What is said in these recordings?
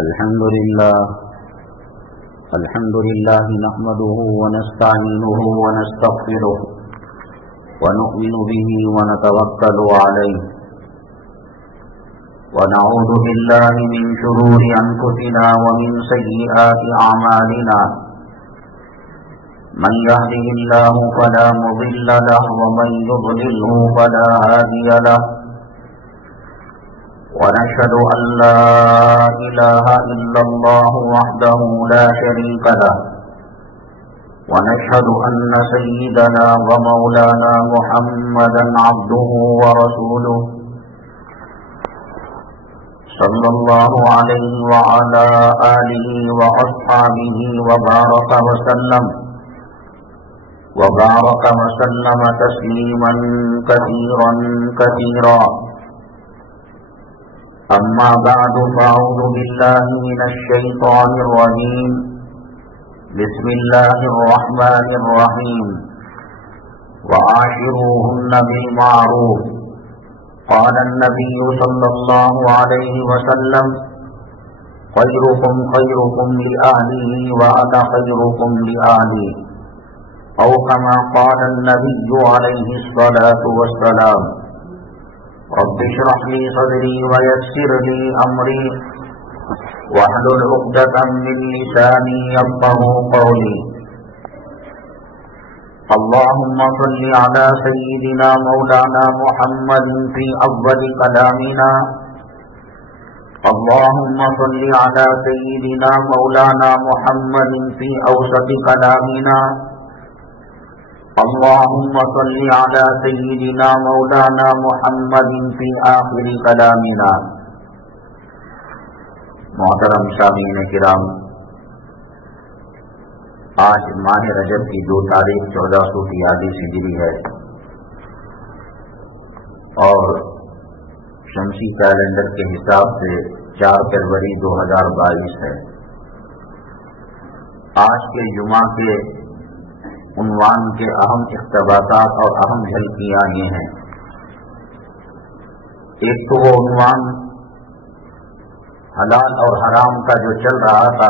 الحمد لله نحمده ونستعينه ونستغفره ونؤمن به ونتوكل عليه ونعوذ بالله من شرور أنفسنا ومن سيئات أعمالنا من يهده الله فلا مضل له ومن يضلله فلا هادي له ونشهد أن لا إله إلا الله وحده لا شريك له ونشهد أن سيدنا ومولانا محمدا عبده ورسوله صلى الله عليه وعلى آله وأصحابه وبارك وسلم تسليما كثيرا كثيرا. أما بعد فأعوذ بالله من الشيطان الرجيم. بسم الله الرحمن الرحيم. وعاشروهن بالمعروف. قال النبي صلى الله عليه وسلم: خيركم خيركم لأهله وأنا خيركم لأهلي، أو كما قال النبي عليه الصلاة والسلام. رب اشرح لي صدري ويسر لي أمري واحلل عقدة من لساني يفقهوا قولي. اللهم صل على سيدنا مولانا محمد في أول كلامنا. اللهم صل على سيدنا مولانا محمد في أوسط كلامنا. اللهم صل على سيدنا مولانا محمد في آخر كلامنا. محترم سامعین کرام، آج ماہ رجب کی 2 تاریخ 1443 ہجری ہے اور شمسی کیلنڈر کے حساب سے 4 فروری 2022 ہے. آج کے جمعہ کے عنوان کے اہم اقتباسات اور اہم جھلکیاں یہ ہیں. ایک تو وہ عنوان حلال اور حرام کا جو چل رہا تھا،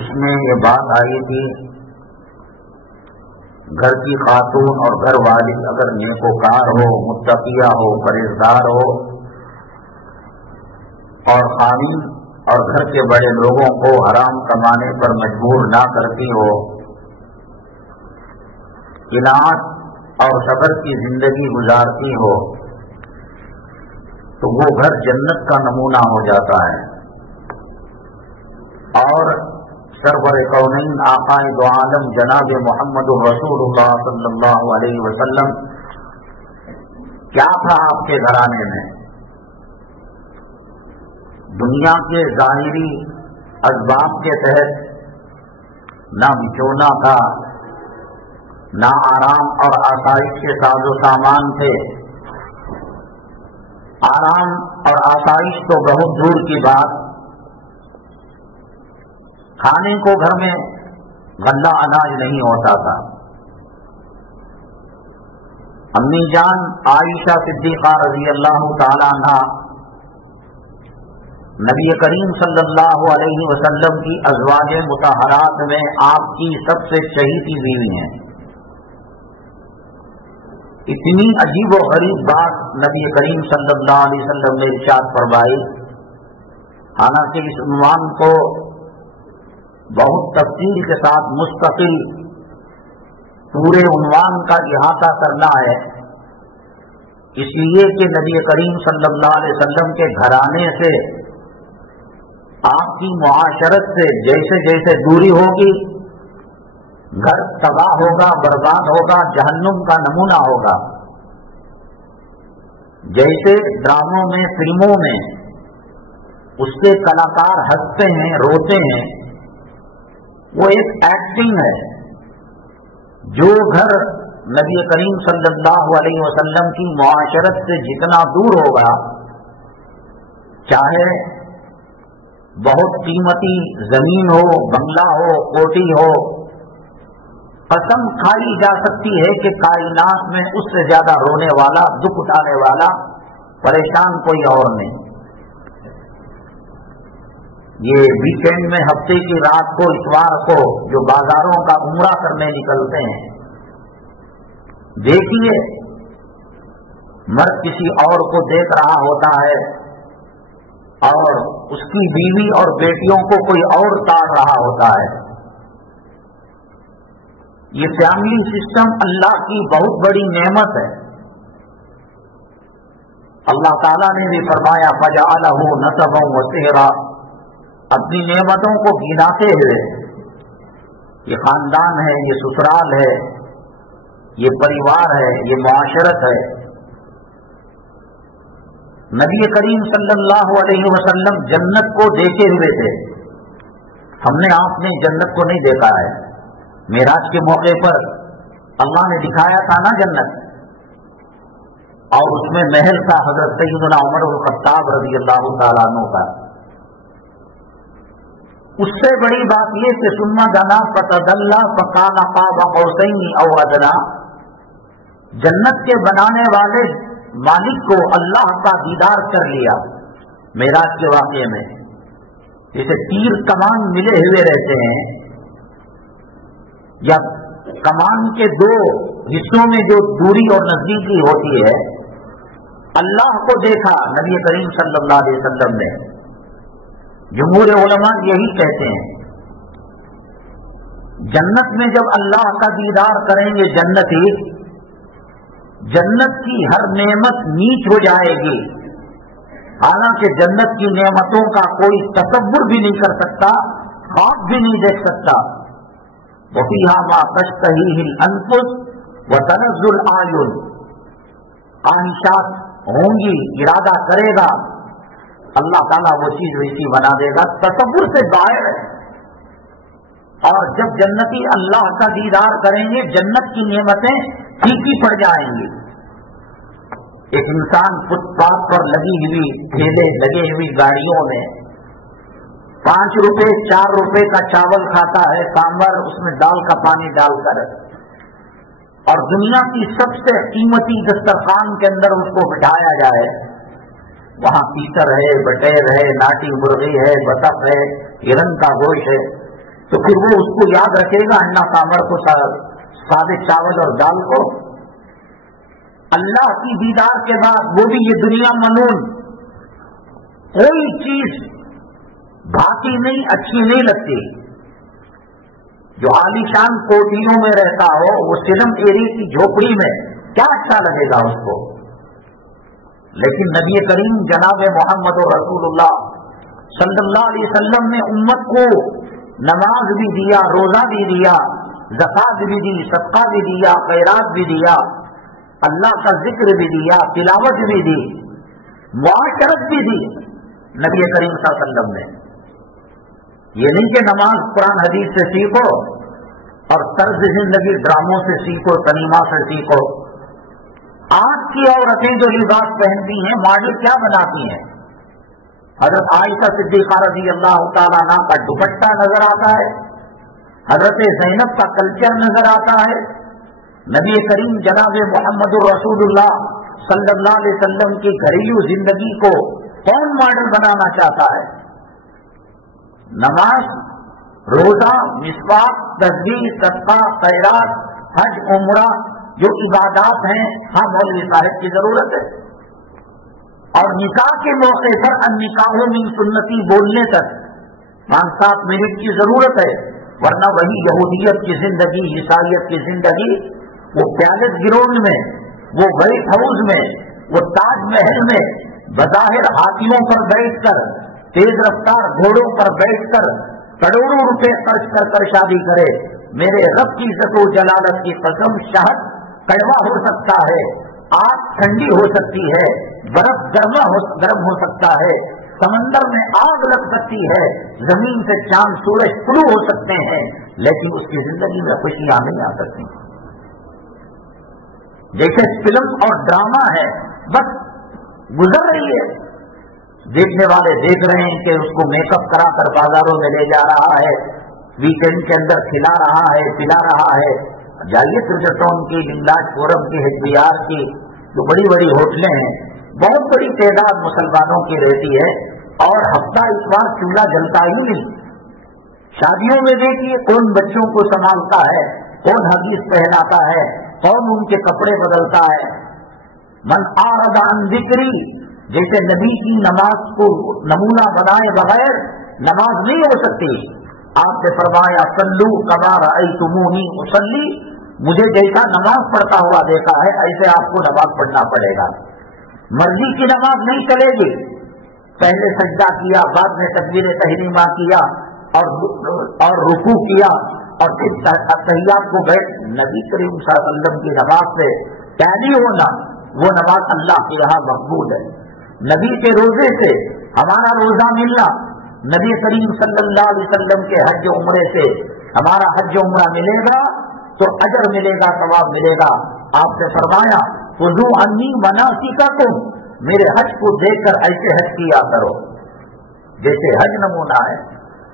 اس میں یہ بات آئی تھی گھر کی خاتون اور گھر والی اگر نیکوکار ہو، متقیہ ہو، پرہیزگار ہو اور خاوند اور گھر کے بڑے لوگوں کو حرام کمانے پر مجبور نہ کرتی ہو، قناعت اور صبر کی زندگی گزارتی ہو، تو وہ گھر جنت کا نمونہ ہو جاتا ہے. اور سرور کونین آقا دو عالم جناب محمد رسول اللہ صلی اللہ علیہ وسلم کیا تھا آپ کے گھرانے میں؟ دنیا کے ظاہری اسباب کے تحت نہ بچونا تھا، نہ آرام اور آسائش کے ساز و سامان تھے. آرام اور آسائش تو بہت دور کی بات، کھانے کو گھر میں غلہ اناج نہیں ہوتا تھا. امی جان عائشہ صدیقہ رضی اللہ تعالی عنہ نبی کریم صلی اللہ علیہ وسلم کی ازواج مطہرات میں آپ کی سب سے چہیتی بیوی ہیں. اتنی عجیب و غریب بات نبی کریم صلی اللہ علیہ وسلم نے ارشاد فرمائی، حالانکہ اس عنوان کو بہت تفصیل کے ساتھ مستقل پورے عنوان کا احاطہ کرنا ہے، اس لیے کہ نبی کریم صلی اللہ علیہ وسلم کے گھرانے سے، آپ کی معاشرت سے جیسے جیسے دوری ہوگی، گھر تباہ ہوگا، برباد ہوگا، جہنم کا نمونہ ہوگا. جیسے ڈراموں میں، فلموں میں اس کے کلاکار ہنستے ہیں، روتے ہیں، وہ ایک ایکٹنگ ہے. جو گھر نبی کریم صلی اللہ علیہ وسلم کی معاشرت سے جتنا دور ہوگا، چاہے بہت قیمتی زمین ہو، بنگلہ ہو، کوٹھی ہو، قسم کھائی جا سکتی ہے کہ کائنات میں اس سے زیادہ رونے والا، دکھ اٹھانے والا، پریشان کوئی اور نہیں. یہ ویکینڈ میں ہفتے کی رات کو اتوار کو جو بازاروں کا عمرہ کرنے نکلتے ہیں، دیکھیے مرد کسی اور کو دیکھ رہا ہوتا ہے اور اس کی بیوی اور بیٹیوں کو کوئی اور تاڑ رہا ہوتا ہے۔ یہ فیملی سسٹم اللہ کی بہت بڑی نعمت ہے۔ اللہ تعالیٰ نے بھی فرمایا فَجَعَلَهُ نَسَبًا وَسِحْرًا، اپنی نعمتوں کو گناتے ہوئے، یہ خاندان ہے، یہ سسرال ہے، یہ پریوار ہے، یہ معاشرت ہے۔ نبی کریم صلی اللہ علیہ وسلم جنت کو دیکھے ہوئے تھے، ہم نے آپ نے جنت کو نہیں دیکھا ہے۔ معراج کے موقع پر اللہ نے دکھایا تھا نا جنت، اور اس میں محل تھا حضرت سیدنا عمر بن الخطاب رضی اللہ تعالیٰ عنہ کا۔ اس سے بڑی بات یہ کہ ثم دنا فتدلی فکان قاب قوسین او ادنی، جنت کے بنانے والے مالک کو اللہ کا دیدار کر لیا معراج کے واقعے میں۔ جیسے تیر کمان ملے ہوئے رہتے ہیں، یا کمان کے دو حصوں میں جو دوری اور نزدیکی ہوتی ہے، اللہ کو دیکھا نبی کریم صلی اللہ علیہ وسلم نے۔ جمہور علماء یہی کہتے ہیں، جنت میں جب اللہ کا دیدار کریں گے جنتی، جنت کی ہر نعمت نیچ ہو جائے گی، حالانکہ جنت کی نعمتوں کا کوئی تصور بھی نہیں کر سکتا، خواب بھی نہیں دیکھ سکتا۔ وَفِيهَا مَا تَشْتَهِيهِ الْأَنفُسُ وَتَلَذُّ الْأَعْيُنُ، خواہشات ہوں گی، ارادہ کرے گا، اللہ تعالیٰ وہ چیز ویسی بنا دے گا، تصور سے باہر ہے۔ اور جب جنتی اللہ کا دیدار کریں گے، جنت کی نعمتیں پھیکی پڑ جائیں گی۔ ایک انسان فٹ پاتھ پر لگی ہوئی ٹھیلے لگے ہوئی گاڑیوں میں 5 روپے 4 روپے کا چاول کھاتا ہے، سامبر اس میں دال کا پانی ڈال کر، اور دنیا کی سب سے قیمتی دسترخوان کے اندر اس کو بٹھایا جائے، وہاں تیتر ہے، بٹیر ہے، ناٹی مرغی ہے، بطخ ہے، ہرن کا گوشت ہے، تو پھر وہ اس کو یاد رکھے گا انا سامبر کو، سادے چاول اور دال کو؟ اللہ کی دیدار کے بعد وہ بھی یہ دنیا منون، کوئی چیز بھاتی نہیں، اچھی نہیں لگتی۔ جو عالیشان کوٹھیوں میں رہتا ہو، وہ سلم ایری کی جھوپڑی میں کیا اچھا لگے گا اس کو؟ لیکن نبی کریم جناب محمد رسول اللہ صلی اللہ علیہ وسلم نے امت کو نماز بھی دیا، روزہ بھی دیا، زکات بھی دی، صدقہ بھی دیا، خیرات بھی دیا، اللہ کا ذکر بھی دیا، تلاوت بھی دی، معاشرت بھی دی نبی کریم صلی اللہ علیہ وسلم نے۔ یہ نہیں کہ نماز قرآن حدیث سے سیکھو اور طرز زندگی ڈراموں سے سیکھو، سنیما سے سیکھو۔ آج کی عورتیں جو لباس پہنتی ہیں، ماڈل کیا بناتی ہیں؟ حضرت عائشہ صدیقہ رضی اللہ تعالیٰ عنہ کا دوپٹہ نظر آتا ہے، حضرت زینب کا کلچر نظر آتا ہے۔ نبی کریم جناب محمد رسول اللہ صلی اللہ علیہ وسلم کی گھریلو زندگی کو کون ماڈل بنانا چاہتا ہے؟ نماز، روزہ، مسواک، تسبیح، صدقہ، خیرات، حج، عمرہ جو عبادات ہیں، ہاں مولوی صاحب کی ضرورت ہے۔ اور نکاح کے موقع پر النکاح من سنتی بولنے تک 5-7 منٹ کی ضرورت ہے، ورنہ وہی یہودیت کی زندگی، عیسائیت کی زندگی، وہ پیلس گراؤنڈ میں، وہ وائٹ ہاؤس میں، وہ تاج محل میں بظاہر ہاتھیوں پر بیٹھ کر، تیز رفتار گھوڑوں پر بیٹھ کر کروڑوں روپے خرچ کر کر شادی کرے۔ میرے رب کی عزت و جلالت کی قسم، شہد کڑوا ہو سکتا ہے، آگ ٹھنڈی ہو سکتی ہے، برف گرم ہو سکتا ہے، سمندر میں آگ لگ سکتی ہے، زمین سے چاند سورج طلوع ہو سکتے ہیں، لیکن اس کی زندگی میں خوشیاں نہیں آ سکتی۔ جیسے فلم اور ڈرامہ ہے، بس گزر رہی ہے، دیکھنے والے دیکھ رہے ہیں کہ اس کو میک اپ کرا کر بازاروں میں لے جا رہا ہے، ویکینڈ کے اندر کھلا رہا ہے، پلا رہا ہے۔ جائیے ترجٹون کی، لنگلاج فورم کی، ہیچبیار کی جو بڑی بڑی ہوٹلیں ہیں، بہت بڑی تعداد مسلمانوں کی رہتی ہے، اور ہفتہ اتوار چولہا جلتا ہی نہیں. شادیوں میں دیکھیے کون بچوں کو سنبھالتا ہے, کون حدیث پہناتا ہے, کون ان کے کپڑے بدلتا ہے. من اعرض عن ذکری, جیسے نبی کی نماز کو نمونہ بنائے بغیر نماز نہیں ہو سکتی. آپ نے فرمایا صلو کما رأیتمونی اصلی, مجھے جیسا نماز پڑھتا ہوا دیکھا ہے ایسے آپ کو نماز پڑھنا پڑے گا. مرضی کی نماز نہیں چلے گی. پہلے سجدہ کیا, بعد میں تکبیر تحریمہ کیا اور رکوع کیا اور پھر تحیات کو بیٹھ. نبی کریم صلی اللہ علیہ وسلم کی نماز سے پہلی ہونا وہ نماز اللہ کے یہاں مقبول ہے. نبی کے روزے سے ہمارا روزہ ملنا, نبی کریم صلی اللہ علیہ وسلم کے حج عمرے سے ہمارا حج عمرہ ملے گا تو اجر ملے گا, ثواب ملے گا. آپ نے فرمایا خذوا عنی مناسککم, میرے حج کو دیکھ کر ایسے حج کیا کرو جیسے حج نمونہ ہے,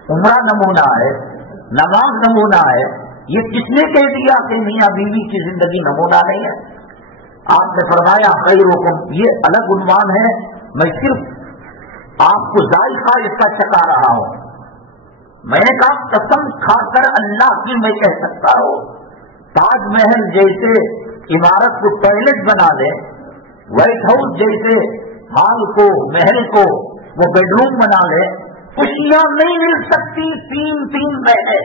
عمرہ نمونہ ہے, نماز نمونہ ہے. یہ کس نے کہہ دیا کہ میاں بیوی کی زندگی نمونہ نہیں ہے؟ آپ نے فرمایا خیرکم, یہ الگ عنوان ہے, میں صرف آپ کو ذائقہ اس کا چکا رہا ہوں. میں نے کہا قسم کھا کر اللہ کی میں کہہ سکتا ہوں, تاج محل جیسے عمارت کو ٹوائلٹ بنا دے, وائٹ ہاؤس جیسے ہال کو محل کو وہ بیڈ روم بنا لے, خوشیاں نہیں مل سکتی. 3 مہینے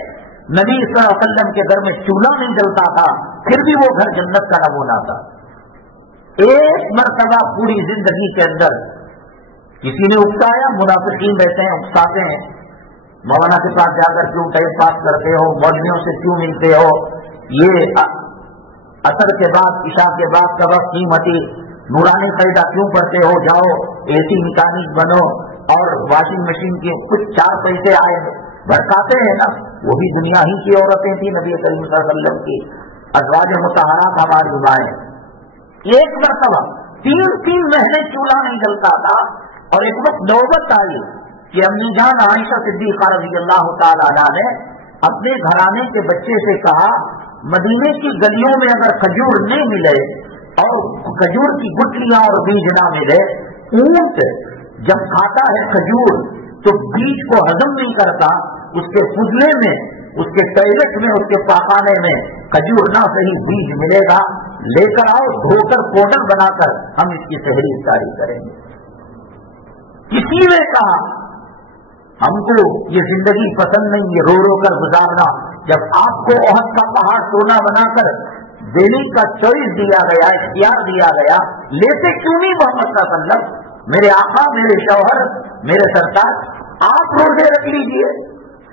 نبی صلی اللہ علیہ وسلم کے گھر میں چولہا نہیں جلتا تھا, پھر بھی وہ گھر جنت کا نمونہ تھا. ایک مرتبہ پوری زندگی کے اندر کسی نے اکسایا, منافقین رہتے ہیں اکساتے ہیں, مولانا کے پاس جا کر کیوں ٹائم پاس کرتے ہو, مولویوں سے کیوں ملتے ہو, یہ اثر کے بعد عشاء کے بعد کا وقت قیمتی نورانی قاعدہ کیوں پڑھتے ہو, جاؤ اے سی میکینک بنو اور واشنگ مشین کے کچھ 4 پیسے آئے بھڑکاتے ہیں نا. وہ بھی دنیا ہی کی عورتیں تھیں, نبی کریم صلی اللہ علیہ وسلم کی ازواج مطہرات ہماری مائیں. ایک مرتبہ 3 مہینے چولہا نہیں جلتا تھا, اور ایک وقت نوبت آئی کہ امی جان عائشہ صدیقہ رضی اللہ تعالی عنہا نے اپنے گھرانے کے بچے سے کہا مدینے کی گلیوں میں اگر کھجور نہیں ملے اور کھجور کی گٹلیاں اور بیج نہ ملے, اونٹ جب کھاتا ہے کھجور تو بیج کو ہضم نہیں کرتا, اس کے فضلے میں, اس کے ٹوائلٹ میں, اس کے پاخانے میں کھجور نہ صحیح بیج ملے گا, لے کر آؤ, دھو کر پاؤڈر بنا کر ہم اس کی سحری افطاری کریں گے. کسی نے کہا ہم کو یہ زندگی پسند نہیں, یہ رو رو کر گزارنا. جب آپ کو احد کا پہاڑ سونا بنا کر دینے کا چوائس دیا گیا, اختیار دیا گیا, لیتے کیوں نہیں محمد صلی اللہ علیہ وسلم, میرے آقا, میرے شوہر, میرے سرکار, آپ روزے رکھ لیجئے,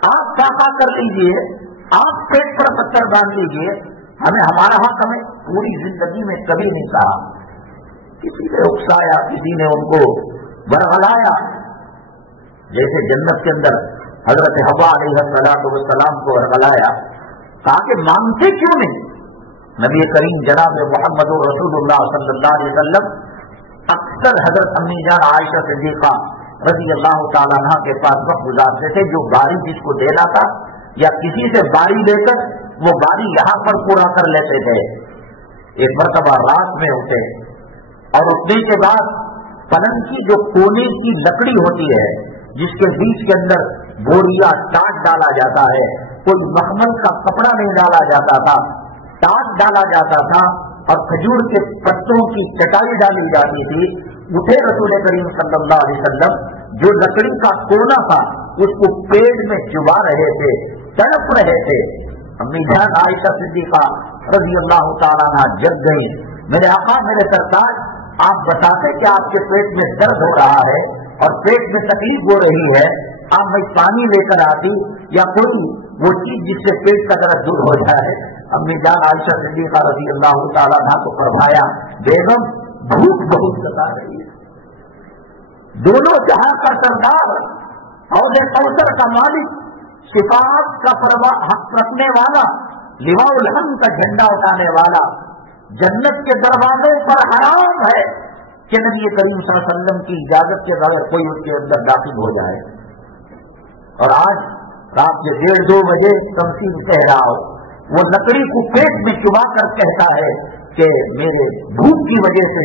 آپ فاقہ کر لیجئے, آپ پیٹ پر پتھر باندھ لیجئے, ہمیں ہمارا حق ہمیں پوری زندگی میں کبھی نہیں کہا. کسی نے اکسایا, کسی نے ان کو برغلایا. جیسے جنت کے اندر حضرت حوا علیہ السلام کو برغلایا, کہا کہ مانگتے کیوں نہیں؟ نبی کریم جناب محمد رسول اللہ صلی اللہ علیہ وسلم اکثر حضرت امی جان عائشہ صدیقہ رضی اللہ تعالیٰ عنہ کے پاس وقت گزارتے تھے. جو باری جس کو دینا تھا یا کسی سے باری لے کر وہ باری یہاں پر پورا کر لیتے تھے. ایک مرتبہ رات میں اٹھے اور اٹھنے کے بعد پلنگ کی جو کونے کی لکڑی ہوتی ہے جس کے بیچ کے اندر بوریا ٹاٹ ڈالا جاتا ہے, کوئی مخمل کا کپڑا نہیں ڈالا جاتا تھا, ٹاٹ ڈالا جاتا تھا اور کھجور کے پتوں کی چٹائی ڈالی جاتی تھی. اٹھے رسول کریم صلی اللہ علیہ وسلم, جو لکڑی کا کونا تھا اس کو پیڑ میں چبا رہے تھے, تڑپ رہے تھے. امی جان عائشہ صدیقہ رضی اللہ تعالیٰ عنہ جگ گئی, میرے آقا, میرے سرکار, آپ بتاتے کہ آپ کے پیٹ میں درد ہو رہا ہے اور پیٹ میں تکلیف ہو رہی ہے, آپ میں پانی لے کر آتی یا کوئی وہ چیز جس سے پیٹ کا درد دور ہو جائے. امی جان عائشہ صدیقہ رضی اللہ تعالیٰ عنہ کو فرمایا, بیگم بھوک بہت ستا رہی ہے, دونوں جہاں کا سردار, حوض کوثر کا مالک, شفاعت کا حق رکھنے والا, لواء الحمد کا جھنڈا اٹھانے والا, جنت کے دروازے پر حرام ہے کہ نبی کریم صلی اللہ علیہ وسلم کی اجازت کے بغیر کوئی اس کے اندر داخل ہو جائے. اور آج رات کے 1:30-2 بجے تمثیل کہہ رہا ہو, وہ لکڑی کو پیٹ میں چبا کر کہتا ہے کہ میرے بھوک کی وجہ سے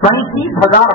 35,000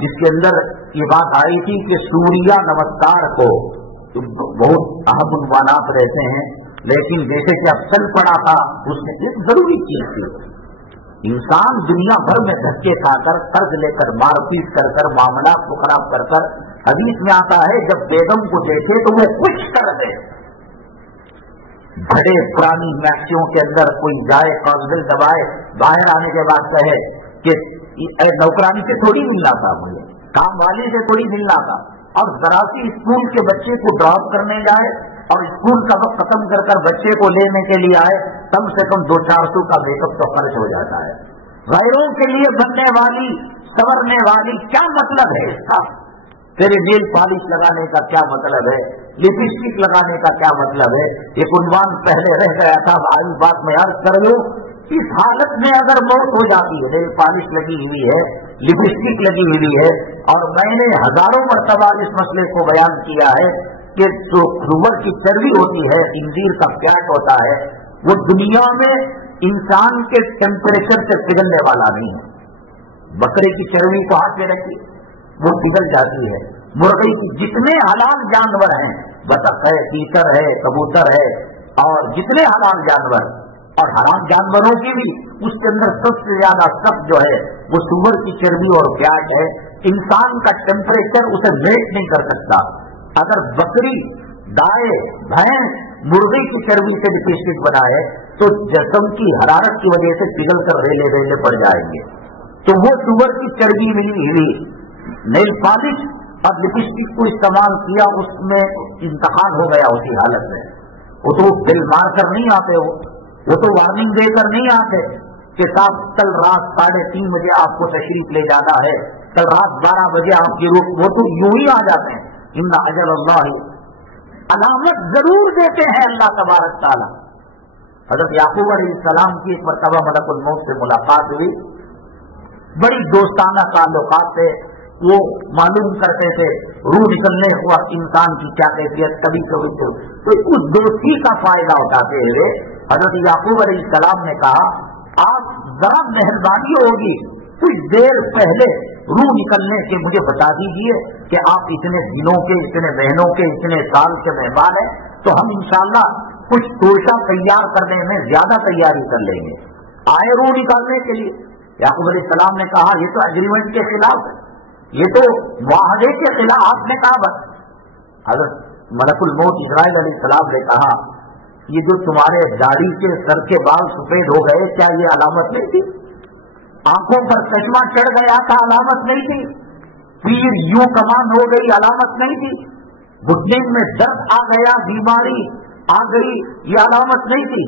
جس کے اندر یہ بات آئی تھی کہ سوریہ نمسکار کو بہت اہم عنوانات رہتے ہیں، لیکن جیسے کہ اب چل پڑا تھا اس میں ایک ضروری چیز تھی، انسان دنیا بھر میں دھکے کھا کر قرض لے کر مار پیٹ کر کر معاملات کو خراب کر کر، حدیث میں آتا ہے جب بیگم کو دیکھے تو وہ کچھ کر دے، بڑے پرانی میکسیوں کے اندر کوئی جائے کانسٹیبل دبائے، باہر آنے کے بعد کہے کہ نوکرانی سے تھوڑی ملنا تھا، مجھے کام والی سے تھوڑی ملنا تھا، اور ذرا سی اسکول کے بچے کو ڈراپ کرنے جائے اور اسکول کا وقت ختم کر کر بچے کو لینے کے لیے آئے، کم سے کم 200-400 کا میک اپ تو خرچ ہو جاتا ہے۔ غیروں کے لیے بننے والی سنورنے والی کیا مطلب ہے اس کا؟ تیرے نیل پالش لگانے کا کیا مطلب ہے؟ لپسٹک لگانے کا کیا مطلب ہے؟ ایک عنوان پہلے رہ گیا تھا، آئی بات میں عرض کر لوں، اس حالت میں اگر موت ہو جاتی ہے، نیل پالش لگی ہوئی ہے، لپسٹک لگی ہوئی ہے، اور میں نے ہزاروں مرتبہ اس مسئلے کو بیان کیا ہے کہ جو سور کی چربی ہوتی ہے، خنزیر کا پیٹ ہوتا ہے، وہ دنیا میں انسان کے ٹیمپریچر سے پگھلنے والا نہیں ہے۔ بکرے کی چربی کو ہاتھ میں رکھی وہ پگھل جاتی ہے، مرغی کی جتنے حلال جانور ہیں، بطخ ہے، تیتر ہے، کبوتر ہے، اور جتنے حلال جانور اور حرام جانوروں کی بھی، اس کے اندر سب سے زیادہ سخت جو ہے وہ سور کی چربی اور پیاٹ ہے۔ انسان کا ٹیمپریچر اسے میٹ نہیں کر سکتا۔ اگر بکری، گائے، بھینس، مرغی کی چربی سے لپسٹک بنائے تو جسم کی حرارت کی وجہ سے پگھل کر ریلے ریلے پڑ جائیں گے۔ تو وہ سور کی چربی ملی ہوئی نیل پالش اور لپسٹک کو استعمال کیا، اس میں انتقال ہو گیا اسی حالت میں۔ وہ تو بل مار کر نہیں آتے، وہ تو وارننگ دے کر نہیں آتے کہ صاحب کل رات 3:30 بجے آپ کو تشریف لے جانا ہے، کل رات 12 بجے آپ کی روک، وہ تو یوں ہی آ جاتے ہیں۔ ان اجل اللہ، علامت ضرور دیتے ہیں اللہ تبارک تعالیٰ۔ حضرت یعقوب علیہ السلام کی ایک مرتبہ ملک الموت سے ملاقات ہوئی، بڑی دوستانہ تعلقات تھے، وہ معلوم کرتے تھے روح نکلنے ہوا انسان کی کیا کیفیت، کبھی کبھی تو اس دوستی کا فائدہ اٹھاتے ہوئے حضرت یعقوب علیہ السلام نے کہا آپ ذرا مہربانی ہوگی کچھ دیر پہلے روح نکلنے کے مجھے بتا دیجئے کہ آپ اتنے دنوں کے، اتنے مہینوں کے، اتنے سال کے مہمان ہیں، تو ہم انشاءاللہ کچھ توشہ تیار کرنے میں زیادہ تیاری کر لیں گے۔ آئے روح نکالنے کے لیے، یعقوب علیہ السلام نے کہا یہ تو اگریمنٹ کے خلاف ہے، یہ تو معاہدے کے خلاف، آپ نے کہا بس۔ حضرت ملک الموت اسرائیل علیہ السلام نے کہا یہ جو تمہارے داڑھی کے سر کے بال سفید ہو گئے، کیا یہ علامت نہیں تھی؟ آنکھوں پر چشمہ چڑھ گیا تھا، علامت نہیں تھی؟ پیر یوں کمان ہو گئی، علامت نہیں تھی؟ گھٹنے میں درد آ گیا، بیماری آ گئی، یہ علامت نہیں تھی؟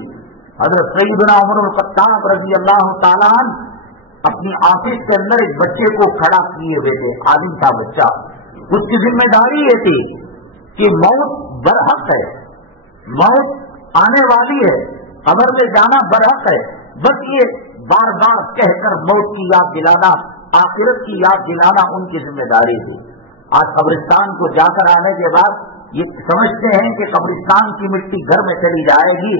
حضرت سیدنا عمر الخطاب رضی اللہ تعالیٰ عنہ اپنی آفس کے اندر ایک بچے کو کھڑا کیے ہوئے تھے، عالم تھا بچہ، اس کی ذمہ داری یہ تھی کہ موت برحق ہے، موت آنے والی ہے، قبر میں جانا برحق ہے، بس یہ بار بار کہہ کر موت کی یاد دلانا، آخرت کی یاد دلانا ان کی ذمہ داری تھی۔ آج قبرستان کو جا کر آنے کے بعد یہ سمجھتے ہیں کہ قبرستان کی مٹی گھر میں چلی جائے گی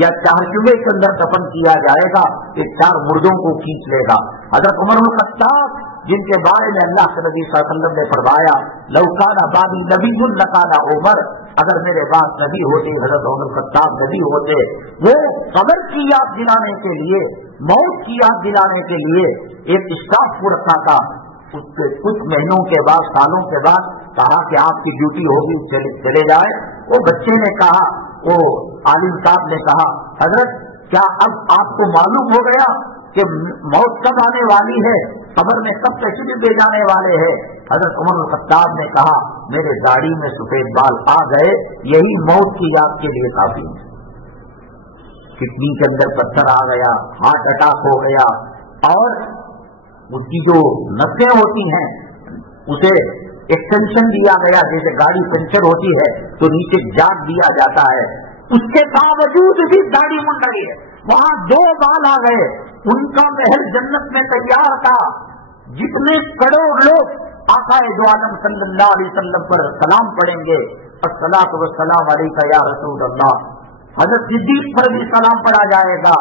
یا چارچوبے کے اندر دفن کیا جائے گا، یہ 4 مردوں کو کھینچ لے گا۔ حضرت عمر بن الخطاب جن کے بارے میں اللہ کے نبی صلی اللہ علیہ وسلم نے فرمایا لو کان بعدی نبی لکان عمر، اگر میرے بعد نبی ہوتے حضرت عمر بن الخطاب نبی ہوتے، وہ قبر کی یاد دلانے کے لیے، موت کی یاد دلانے کے لیے ایک اسٹاف کو رکھا تھا۔ اس کے کچھ مہینوں کے بعد، سالوں کے بعد کہا کہ آپ کی ڈیوٹی ہوگی، چلے جائے۔ وہ بچے نے کہا، وہ عالم صاحب نے کہا حضرت کیا اب آپ کو معلوم ہو گیا کہ موت کب آنے والی ہے، قبر میں کب تشریف لے جانے والے ہیں؟ حضرت عمر بن الخطاب نے کہا میرے داڑھی میں سفید بال آ گئے، یہی موت کی یاد کے لیے کافی ہے۔ کڈنی کے اندر پتھر آ گیا، ہارٹ اٹیک ہو گیا، اور اس کی جو نسیں ہوتی ہیں اسے ایکسٹینشن دیا گیا، جیسے گاڑی پنچر ہوتی ہے تو نیچے جاگ دیا جاتا ہے، اس کے باوجود بھی داڑھی منڈ رہی ہے، وہاں 2 بال آ گئے، ان کا محل جنت میں تیار تھا۔ جتنے کروڑ لوگ آقا دو عالم صلی اللہ علیہ وسلم پر سلام پڑھیں گے، الصلاۃ والسلام علیک یا رسول اللہ، حضرت صدیق پر بھی سلام پڑھا جائے گا،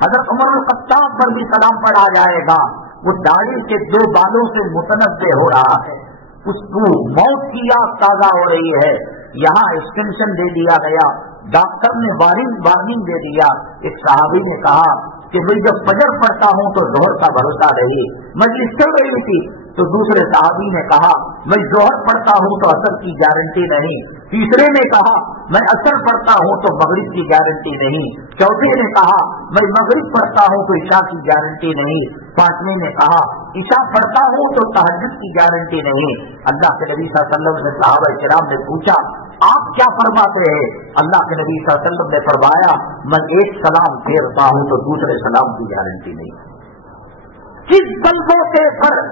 حضرت عمر بن الخطاب پر بھی سلام پڑھا جائے گا، وہ داڑھی کے 2 بالوں سے متنوع ہو رہا ہے، اس کو موت کی یاد تازہ ہو رہی ہے، یہاں ایکسٹینشن دے دیا گیا، ڈاکٹر نے وارننگ دے دیا۔ ایک صحابی نے کہا کہ بھئی جب فجر پڑھتا ہوں تو ظہر کا بھروسہ رہی، مجلس چل رہی تھی تو دوسرے صحابی نے کہا میں ظہر پڑھتا ہوں تو عصر کی گارنٹی نہیں، تیسرے نے کہا میں عصر پڑھتا ہوں تو مغرب کی گارنٹی نہیں، چوتھے نے کہا میں مغرب پڑھتا ہوں تو عشاء کی گارنٹی نہیں، پانچویں نے کہا عشاء پڑھتا ہوں تو تہجد کی گارنٹی نہیں۔ اللہ کے نبی صلی اللہ علیہ وسلم نے صحابہ کرام نے پوچھا آپ کیا فرماتے ہیں؟ اللہ کے نبی صلی اللہ علیہ وسلم نے فرمایا میں ایک سلام پھیرتا ہوں تو دوسرے سلام کی گارنٹی نہیں۔ کس بندوں کے پر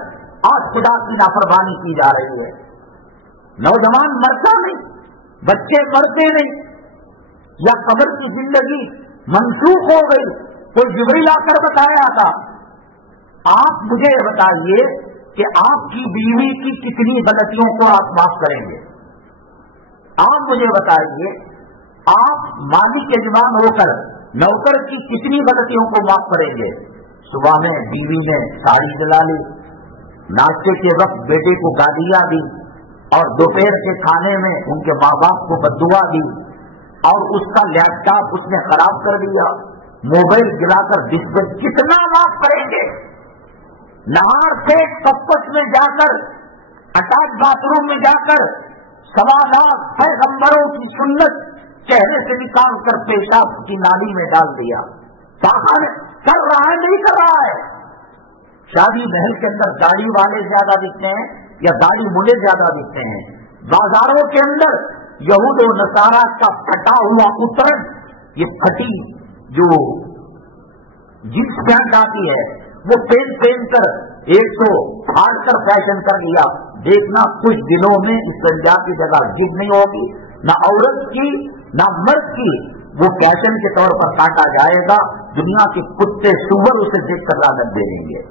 آج خدا کی نافرمانی کی جا رہی ہے؟ نوجوان مرتا نہیں، بچے مرتے نہیں، یا قبر کی زندگی منسوخ ہو گئی؟ کوئی جبریل آ کر بتایا تھا؟ آپ مجھے بتائیے کہ آپ کی بیوی کی کتنی غلطیوں کو آپ معاف کریں گے؟ آپ مجھے بتائیے آپ مالک یجمان ہو کر نوکر کی کتنی غلطیوں کو معاف کریں گے؟ صبح میں بیوی نے ساڑی جلا لی، ناشتے کے وقت بیٹے کو گالیاں دی، اور دوپہر کے کھانے میں ان کے ماں باپ کو بددعا دی، اور اس کا لیپ ٹاپ اس نے خراب کر دیا، موبائل گرا کر ڈسپلے، کتنا معاف کریں گے؟ نہار سے کپس میں جا کر، اٹیچ باتھ روم میں جا کر 1.25 لاکھ پیغمبروں کی سنت چہرے سے نکال کر پیشاب کی نالی میں ڈال دیا، کر رہا ہے نہیں کر رہا ہے؟ شادی محل کے اندر داڑھی والے زیادہ دکھتے ہیں یا داڑھی ملے زیادہ دکھتے ہیں؟ بازاروں کے اندر یہود و نصارہ کا پھٹا ہوا اترن، یہ پھٹی جو جینس پینٹ آتی ہے وہ پہن کر 100 پھاڑ کر فیشن کر لیا، دیکھنا کچھ دنوں میں اس سنجا کی جگہ جیت نہیں ہوگی، نہ عورت کی نہ مرد کی، وہ فیشن کے طور پر کاٹا جائے گا، دنیا کے کتے سور اسے دیکھ کر لعنت دے دیں گے۔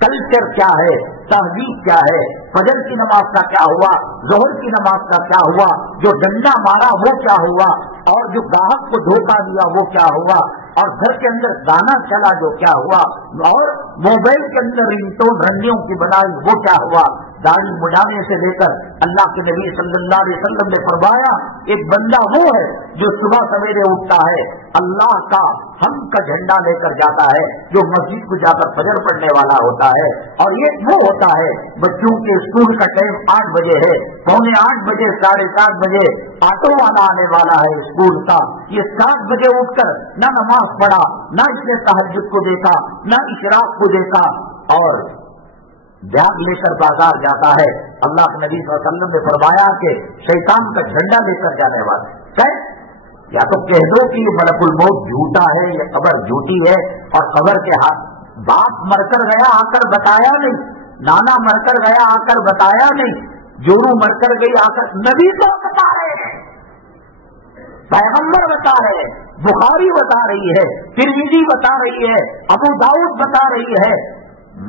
کلچر کیا ہے، تہذیب کیا ہے، فجر کی نماز کا کیا ہوا، ظہر کی نماز کا کیا ہوا، جو ڈنڈا مارا وہ کیا ہوا، اور جو گاہک کو دھوکہ دیا وہ کیا ہوا، اور گھر کے اندر گانا چلا جو کیا ہوا، اور موبائل کے اندر رنگٹون رنڈیوں کی بنائی وہ کیا ہوا۔ داڑھی مڈانے سے لے کر اللہ کے نبی صلی اللہ علیہ وسلم نے فرمایا ایک بندہ وہ ہے جو صبح سویرے اٹھتا ہے، اللہ کا ہم کا جھنڈا لے کر جاتا ہے، جو مسجد کو جا کر فجر پڑھنے والا ہوتا ہے، اور ایک وہ ہوتا ہے بچوں کے اسکول کا ٹائم 8 بجے ہے، 7:45 بجے 7:30 بجے آٹو والا آنے والا ہے اسکول کا، یہ 7 بجے اٹھ کر نہ نماز پڑھا، نہ اس نے تہجد کو دیکھا، نہ اشراق کو دیکھا، اور بیگ لے کر بازار جاتا ہے۔ اللہ کے نبی صلی اللہ علیہ وسلم نے فرمایا کہ شیطان کا جھنڈا لے کر جانے والا ہے، یا تو کہہ دو کہ یہ ملک الموت جھوٹا ہے، یہ قبر جھوٹی ہے، اور قبر کے ہاتھ باپ مر کر گیا آ کر بتایا نہیں، نانا مر کر گیا آ کر بتایا نہیں، جورو مر کر گئی آ کر، نبی تو بتا رہے ہیں، پیغمبر بتا رہے ہیں، بخاری بتا رہی ہے، ترمذی بتا رہی ہے، ابو داؤد بتا رہی ہے۔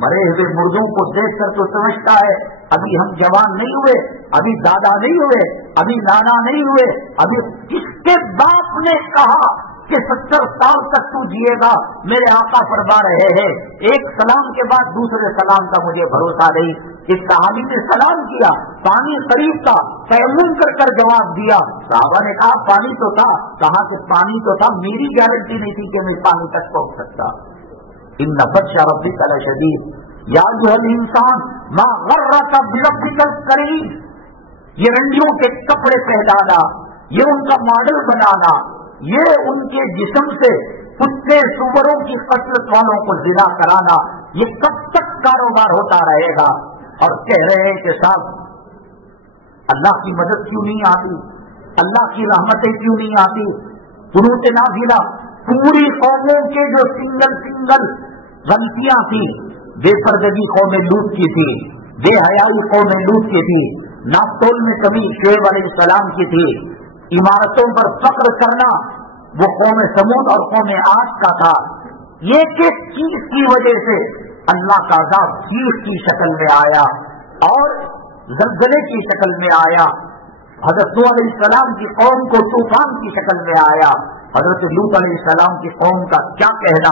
مرے ہوئے مردوں کو دیکھ کر تو سمجھتا ہے ابھی ہم جوان نہیں ہوئے، ابھی دادا نہیں ہوئے، ابھی نانا نہیں ہوئے، ابھی کس کے باپ نے کہا کہ 70 سال تک تو جیے گا؟ میرے آقا فرما رہے ہیں ایک سلام کے بعد دوسرے سلام کا مجھے بھروسہ نہیں۔ اس صحابی نے سلام کیا، پانی قریب تھا، تیمم کر کر جواب دیا، صحابہ نے کہا پانی تو تھا، کہا کہ پانی تو تھا، میری گارنٹی نہیں تھی کہ میں پانی تک پہنچ سکتا۔ ان بطش ربک لشدید یا ایھا الانسان ما غرک بربک الکریم، یہ رنڈیوں کے کپڑے پہنانا، یہ ان کا ماڈل بنانا، یہ ان کے جسم سے کتے سوروں کی قسمت والوں کو زنا کرانا، یہ کب تک کاروبار ہوتا رہے گا؟ اور کہہ رہے ہیں کہ صاحب اللہ کی مدد کیوں نہیں آتی، اللہ کی رحمتیں کیوں نہیں آتی؟ قنوت نازلہ پوری قوموں کے جو سنگل غلطیاں تھی، بے پردگی قوم لوط کی تھی، بے حیائی قوم لوط کی تھی، ناپتول میں کمی شعیب علیہ السلام کی تھی، عمارتوں پر فخر کرنا وہ قوم سمود اور قوم عاد کا تھا، یہ کس چیز کی وجہ سے اللہ کا عذاب چیخ کی شکل میں آیا اور زلزلے کی شکل میں آیا، حضرت نوح علیہ السلام کی قوم کو طوفان کی شکل میں آیا، حضرت لوط علیہ السلام کی قوم کا کیا کہنا،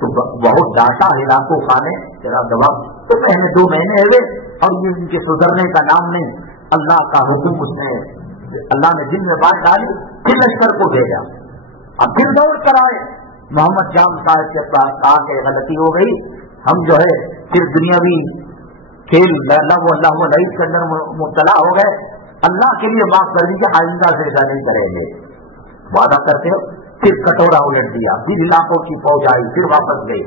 تو بہت ڈانٹا ہلاکو خان نے تیرا جواب تو پہلے 2 مہینے ہوئے اور یہ ان کے سدھرنے کا نام نہیں. اللہ کا حکم اس نے اللہ نے دل میں بات ڈالی, پھر لشکر کو بھیجا. اب پھر دوڑ کر آئے محمد جام صاحب کے پاس, کہا کہ غلطی ہو گئی, ہم جو ہے پھر دنیاوی کھیل اللہ لعب کے اندر مبتلا ہو گئے, اللہ کے لیے معاف کر دیجیے, آئندہ سے ایسا نہیں کریں گے, وعدہ کرتے ہو. پھر کٹورا الٹ دیا, پھر علاقوں کی فوج آئی, پھر واپس گئی.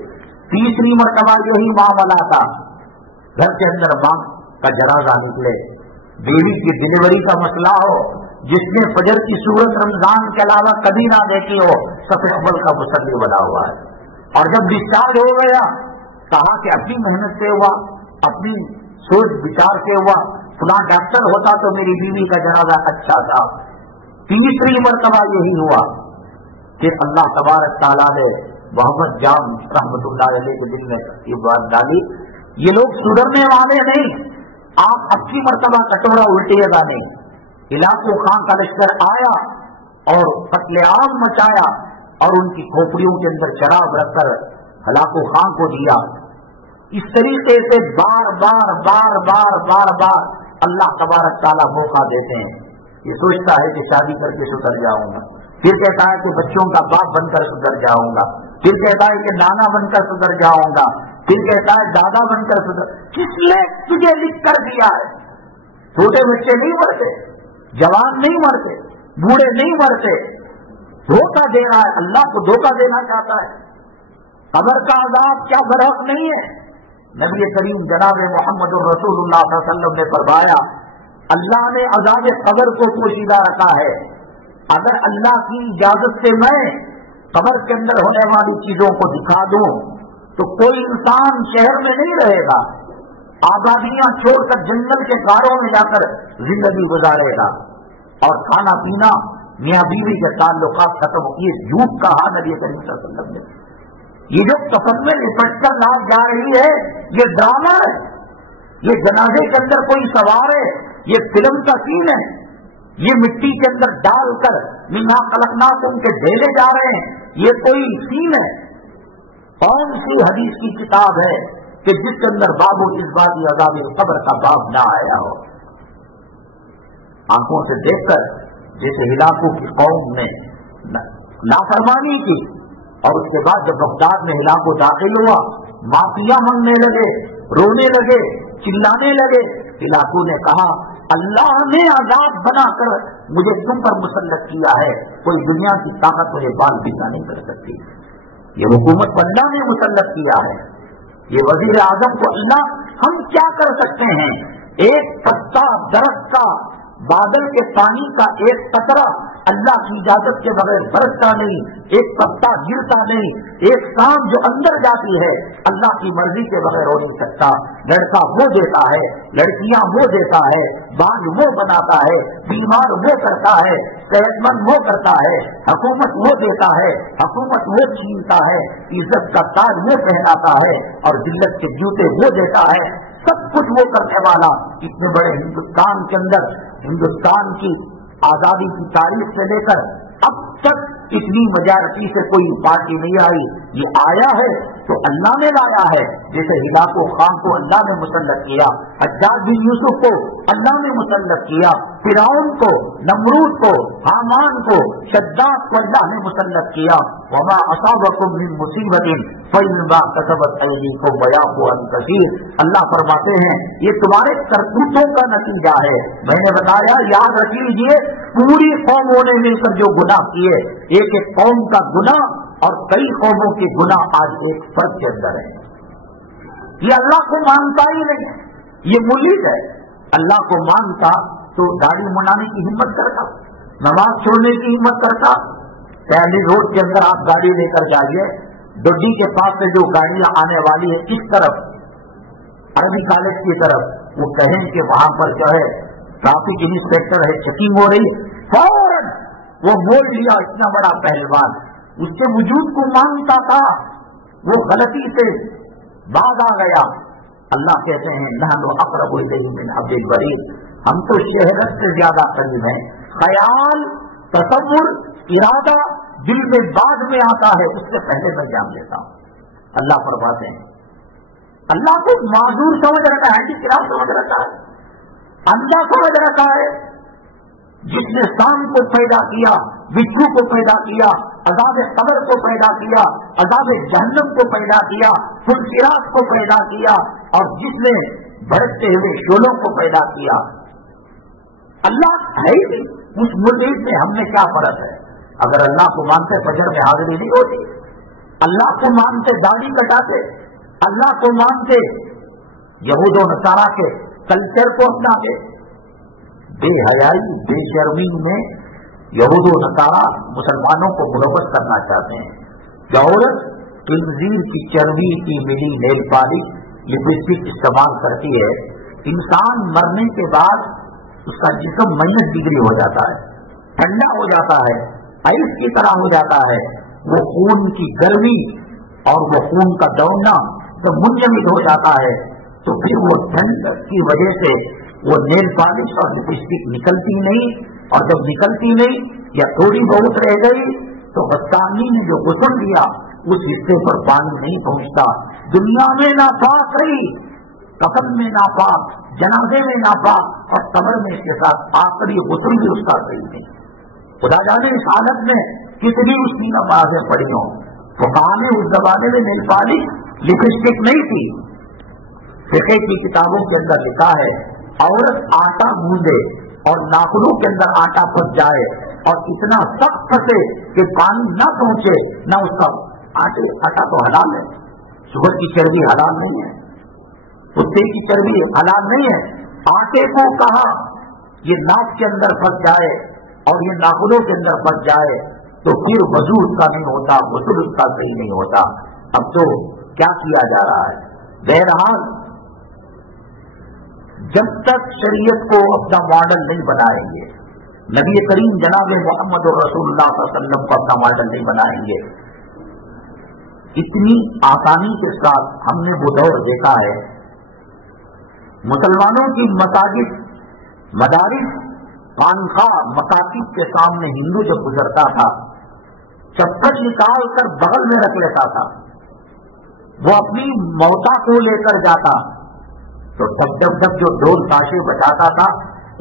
تیسری مرتبہ یہی معاملہ تھا. گھر کے اندر ماں کا جنازہ نکلے, بیوی کی ڈلیوری کا مسئلہ ہو, جس نے فجر کی صورت رمضان کے علاوہ کبھی نہ دیکھی ہو, صف اول کا مصلی بنا ہوا ہے. اور جب ڈسچارج ہو گیا, کہا کہ اپنی محنت سے ہوا, اپنی سوچ بچار سے ہوا, فلاں ڈاکٹر ہوتا تو میری بیوی کا جنازہ اچھا تھا. تیسری مرتبہ یہی ہوا. پھر اللہ تبارک تعالیٰ نے محمد جام رحمت اللہ علیہ کے دل میں یہ بات ڈالی, یہ لوگ سدھرنے والے نہیں, آپ اب کی مرتبہ کٹورا الٹیے گا نہیں. علاقوں خان کا لشکر آیا اور قتل عام مچایا اور ان کی کھوپڑیوں کے اندر شراب رکھ کر ہلاکو خان کو دیا. اس طریقے سے بار بار بار بار بار بار اللہ تبارک تعالیٰ موقع دیتے ہیں. یہ سوچتا ہے کہ شادی کر کے سدھر جاؤں گا, پھر کہتا ہے کہ بچوں کا باپ بن کر سدھر جاؤں گا, پھر کہتا ہے کہ نانا بن کر سدھر جاؤں گا, پھر کہتا ہے دادا بن کر سدھر. کس نے تجھے لکھ کر دیا ہے؟ چھوٹے بچے نہیں مرتے, جوان نہیں مرتے, بوڑھے نہیں مرتے, دھوکہ دے رہا ہے, اللہ کو دھوکہ دینا چاہتا ہے. قبر کا عذاب کیا برحق نہیں ہے؟ نبی کریم جناب محمد رسول اللہ صلی اللہ علیہ وسلم نے فرمایا, اللہ نے عذاب قبر کو پوشیدہ رکھا ہے. اگر اللہ کی اجازت سے میں قبر کے اندر ہونے والی چیزوں کو دکھا دوں تو کوئی انسان شہر میں نہیں رہے گا, آبادیاں چھوڑ کر جنگل کے غاروں میں جا کر زندگی گزارے گا, اور کھانا پینا میاں بیوی کے تعلقات ختم. یہ جھوٹ کہا نبی کریم صلی اللہ علیہ وسلم نے. یہ جو کفن میں لپٹ کر لاش جا رہی ہے یہ ڈرامہ ہے, یہ جنازے کے اندر کوئی سوار ہے, یہ فلم کا سین ہے, یہ مٹی کے اندر ڈال کر منہا خلقناکم کے ڈھیلے جا رہے ہیں, یہ کوئی سین ہے. کون سی حدیث کی کتاب ہے کہ جس کے اندر باب اثبات عذاب قبر کا باب نہ آیا ہو؟ آنکھوں سے دیکھ کر جیسے ہلاکو کی قوم نے نافرمانی کی, اور اس کے بعد جب بغداد میں ہلاکو داخل ہوا, معافیا مانگنے لگے, رونے لگے, چلانے لگے. ہلاکو نے کہا اللہ نے عذاب بنا کر مجھے تم پر مسلط کیا ہے, کوئی دنیا کی طاقت مجھے بال بینا نہیں کر سکتی. یہ حکومت کو اللہ نے مسلط کیا ہے, یہ وزیر اعظم کو اللہ. ہم کیا کر سکتے ہیں؟ ایک پتا درخت کا, بادل کے پانی کا ایک قطرہ اللہ کی اجازت کے بغیر برستا نہیں, ایک پتا گرتا نہیں, ایک سانپ جو اندر جاتی ہے اللہ کی مرضی کے بغیر ہو نہیں سکتا. لڑکا وہ دیتا ہے, لڑکیاں وہ دیتا ہے, باغ وہ بناتا ہے, بیمار وہ کرتا ہے, صحت مند وہ کرتا ہے, حکومت وہ دیتا ہے, حکومت وہ چھینتا ہے, عزت کا تاج وہ پہناتا ہے, اور ذلت کے جوتے وہ دیتا ہے. سب کچھ وہ کرنے والا اتنے بڑے ہندوستان کے اندر, ہندوستان کی آزادی کی تاریخ سے لے کر اب تک اتنی میجارٹی سے کوئی پارٹی نہیں آئی. یہ آیا ہے تو اللہ نے لایا ہے. جیسے ہلاکو خان کو اللہ نے مسلط کیا, حجاج بن یوسف کو اللہ نے مسلط کیا, فرعون کو, نمرود کو, حامان کو, شداد کو اللہ نے مسلط کیا. وما اصابکم من مصیبت فبما کسبت ایدیکم ویعفو عن کثیر. اللہ فرماتے ہیں یہ تمہارے کرتوتوں کا نتیجہ ہے. میں نے بتایا, یاد رکھ لیجیے, پوری قوموں نے مل کر جو گناہ کیے, ایک ایک قوم کا گناہ اور کئی قوموں کے گناہ آج ایک فرد کے اندر ہے. یہ اللہ کو مانتا ہی نہیں, یہ ملک ہے. اللہ کو مانتا تو داڑھی منڈانے کی ہمت کرتا, نماز چھوڑنے کی ہمت کرتا. پہلی روڈ کے اندر آپ گاڑی لے کر جائیے, ڈڈی کے پاس سے جو گاڑیاں آنے والی ہے اس طرف عربی کالج کی طرف, وہ کہیں کہ وہاں پر جو ہے ٹرافک انسپیکٹر ہے, چیکنگ ہو رہی ہے, فوراً وہ بول لیا اتنا بڑا پہلوان, اس کے وجود کو مانگتا تھا, وہ غلطی سے باز آ گیا. اللہ کہتے ہیں نحن اقرب الیہ من حبل الورید, ہم تو شہرت سے زیادہ قریب ہیں. خیال, تصور, ارادہ دل میں بعد میں آتا ہے, اس سے پہلے میں جان لیتا ہوں. اللہ فرماتے ہیں اللہ کو معذور سمجھ رکھا ہے، ہینڈی کرافٹ سمجھ رکھا ہے، اللہ سمجھ رکھا ہے جس نے سام کو پیدا کیا، بچھو کو پیدا کیا، عذاب قبر کو پیدا کیا، عذاب جہنم کو پیدا کیا، فلسرات کو پیدا کیا، اور جس نے بھڑکتے ہوئے شعلوں کو پیدا کیا۔ اللہ ہے ہی نہیں، اس ملک میں ہم نے کیا فرق ہے؟ اگر اللہ کو مانتے فجر میں حاضری نہیں ہوتی، اللہ کو مانتے داڑھی کٹاتے، اللہ کو مانتے یہود و نصارہ کے کلچر کو اپناتے۔ بے حیائی بے شرمی میں یہود و نصارہ مسلمانوں کو ملوث کرنا چاہتے ہیں کہ عورت خنزیر کی چربی کی ملی نیل پالش لپسٹک استعمال کرتی ہے، انسان مرنے کے بعد اس کا جسم مائنس ڈگری ہو جاتا ہے، ٹھنڈا ہو جاتا ہے، آئس کی طرح ہو جاتا ہے، وہ خون کی گرمی اور وہ خون کا دوڑنا تو منجمد ہو جاتا ہے، تو پھر وہ ٹھنڈ کی وجہ سے وہ نیل پالش اور لپسٹک نکلتی نہیں، اور جب نکلتی نہیں یا تھوڑی بہت رہ گئی تو بستانی نے جو غسل دیا اس حصے پر پانی نہیں پہنچتا، دنیا میں ناپاک رہی، کفن میں ناپاک، جنازے میں ناپاک، اور قبر میں اس کے ساتھ آخری غسل بھی اس کا صحیح نہیں۔ خدا جانے اس حالت میں کتنی اس کی نمازیں پڑھی ہوں۔ تو کہاں میں اس زمانے میں نیل پالش لپسٹک نہیں تھی۔ فقہ کی کتابوں کے اندر لکھا ہے عورت آٹا گوندے اور ناخنوں کے اندر آٹا پھنس جائے اور اتنا سخت پھنسے کہ پانی نہ پہنچے، نہ اس کا آٹا تو حلال ہے، سور کی چربی حلال نہیں ہے، کتے کی چربی حلال نہیں ہے، آٹے کو کہا یہ ناک کے اندر پھنس جائے اور یہ ناخنوں کے اندر پھنس جائے تو پھر وضو اس کا نہیں ہوتا، غسل اس کا صحیح نہیں ہوتا۔ اب تو کیا کیا جا رہا ہے؟ بہرحال جب تک شریعت کو اپنا ماڈل نہیں بنائیں گے، نبی کریم جناب محمد رسول اللہ صلی اللہ علیہ وسلم کو اپنا ماڈل نہیں بنائیں گے، اتنی آسانی کے ساتھ ہم نے وہ دور دیکھا ہے مسلمانوں کی مساجد، مدارس، خانقاہ، مکاتب کے سامنے ہندو جب گزرتا تھا چپل نکال کر بغل میں رکھ لیتا تھا، وہ اپنی موتا کو لے کر جاتا تو جب جو ڈھول تاشے بجاتا تھا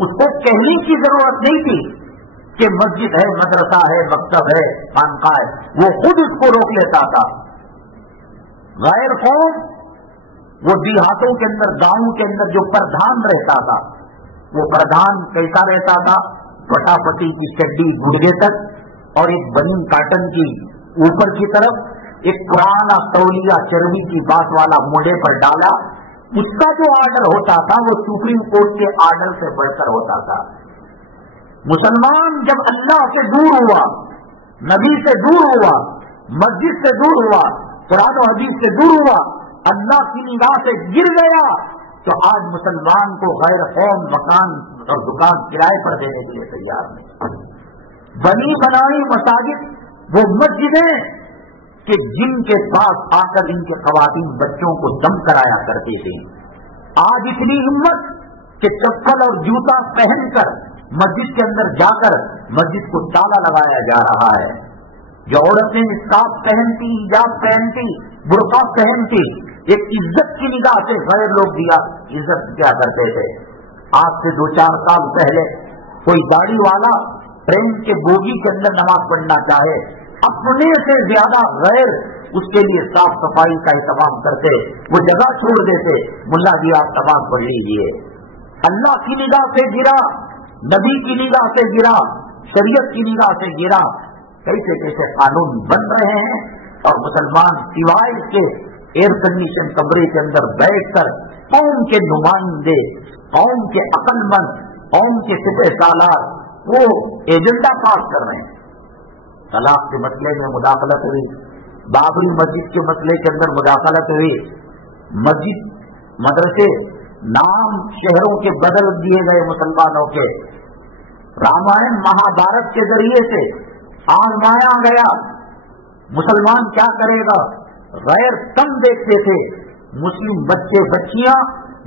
اس کو کہنے کی ضرورت نہیں تھی کہ مسجد ہے، مدرسہ ہے، مکتب ہے، خانقاہ ہے، وہ خود اس کو روک لیتا تھا۔ غیر قوم وہ دیہاتوں کے اندر، گاؤں کے اندر جو پردھان رہتا تھا وہ پردھان کیسا رہتا تھا؟ پٹاپٹی کی چڈی گڑگے تک اور ایک بنی کاٹن کی اوپر کی طرف ایک پرانا تولیہ چربی کی بات والا موڈے پر ڈالا، اس کا جو آرڈر ہوتا تھا وہ سپریم کورٹ کے آرڈر سے بڑھ کر ہوتا تھا۔ مسلمان جب اللہ سے دور ہوا، نبی سے دور ہوا، مسجد سے دور ہوا، قرآن و حدیث سے دور ہوا، اللہ کی نگاہ سے گر گیا، تو آج مسلمان کو غیر قوم مکان اور دکان کرائے پر دینے کے لیے تیار نہیں۔ بنی بنائی مساجد وہ مسجدیں کہ جن کے پاس آ کر ان کے خواتین بچوں کو دم کرایا کرتے تھے، آج اتنی ہمت کہ چپل اور جوتا پہن کر مسجد کے اندر جا کر مسجد کو تالا لگایا جا رہا ہے۔ جو عورتیں اسکارف پہنتی، حجاب پہنتی، برقع پہنتی، ایک عزت کی نگاہ سے غیر لوگ دیا عزت کیا کرتے تھے۔ آج سے 2-4 سال پہلے کوئی داڑھی والا ٹرین کے بوگی کے اندر نماز پڑھنا چاہے، اپنے سے زیادہ غیر اس کے لیے صاف صفائی کا اہتمام کرتے، وہ جگہ چھوڑ دیتے، ملا جی آپ نماز پڑھ لیجیے۔ اللہ کی نگاہ سے گرا، نبی کی نگاہ سے گرا، شریعت کی نگاہ سے گرا، کیسے کیسے قانون بن رہے ہیں، اور مسلمان سوائے اس کے ایئر کنڈیشن کمرے کے اندر بیٹھ کر قوم کے نمائندے، قوم کے عقل مند، قوم کے سپہ سالار وہ ایجنڈا پاس کر رہے ہیں۔ طلاق کے مسئلے میں مداخلت ہوئی، بابری مسجد کے مسئلے کے اندر مداخلت ہوئی، مسجد مدرسے نام شہروں کے بدل دیے گئے مسلمانوں کے، رامائن مہابھارت کے ذریعے سے آزمایا گیا۔ مسلمان کیا کرے گا؟ غیر تنگ دیکھتے تھے، مسلم بچے بچیاں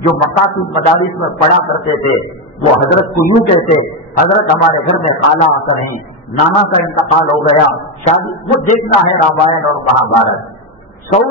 جو مکاتب مدارس میں پڑھا کرتے تھے وہ حضرت کو یوں کہتے، حضرت ہمارے گھر میں خالہ آ کر ہیں، نانا کا انتقال ہو گیا، شادی، وہ دیکھنا ہے رامائن اور مہابھارت۔ 100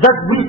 10-20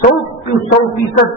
100%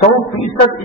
100%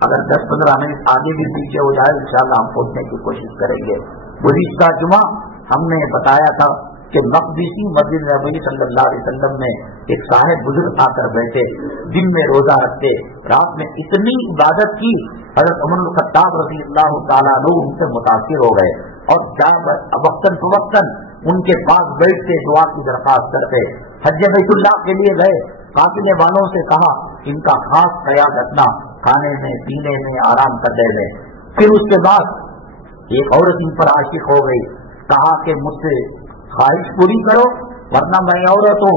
اگر 10-15 منٹ آگے بھی پیچھے ہو جائے انشاءاللہ ہم پہنچنے کی کوشش کریں گے۔ گزشتہ جمعہ ہم نے بتایا تھا کہ مقدسی مسجد نبوی صلی اللہ علیہ وسلم میں ایک صاحب بزرگ آ کر بیٹھے، دن میں روزہ رکھتے، رات میں اتنی عبادت کی، حضرت عمر بن خطاب رضی اللہ تعالیٰ عنہ ان سے متاثر ہو گئے اور وقتاً فوقتاً ان کے پاس بیٹھتے دعا کی درخواست کرتے۔ حج بیت اللہ کے لیے گئے، قافلے والوں سے کہا ان کا خاص خیال رکھنا، کھانے میں پینے میں آرام کرنے میں۔ پھر اس کے بعد ایک عورت ان پر عاشق ہو گئی، کہا کہ مجھ سے خواہش پوری کرو ورنہ میں عورت ہوں،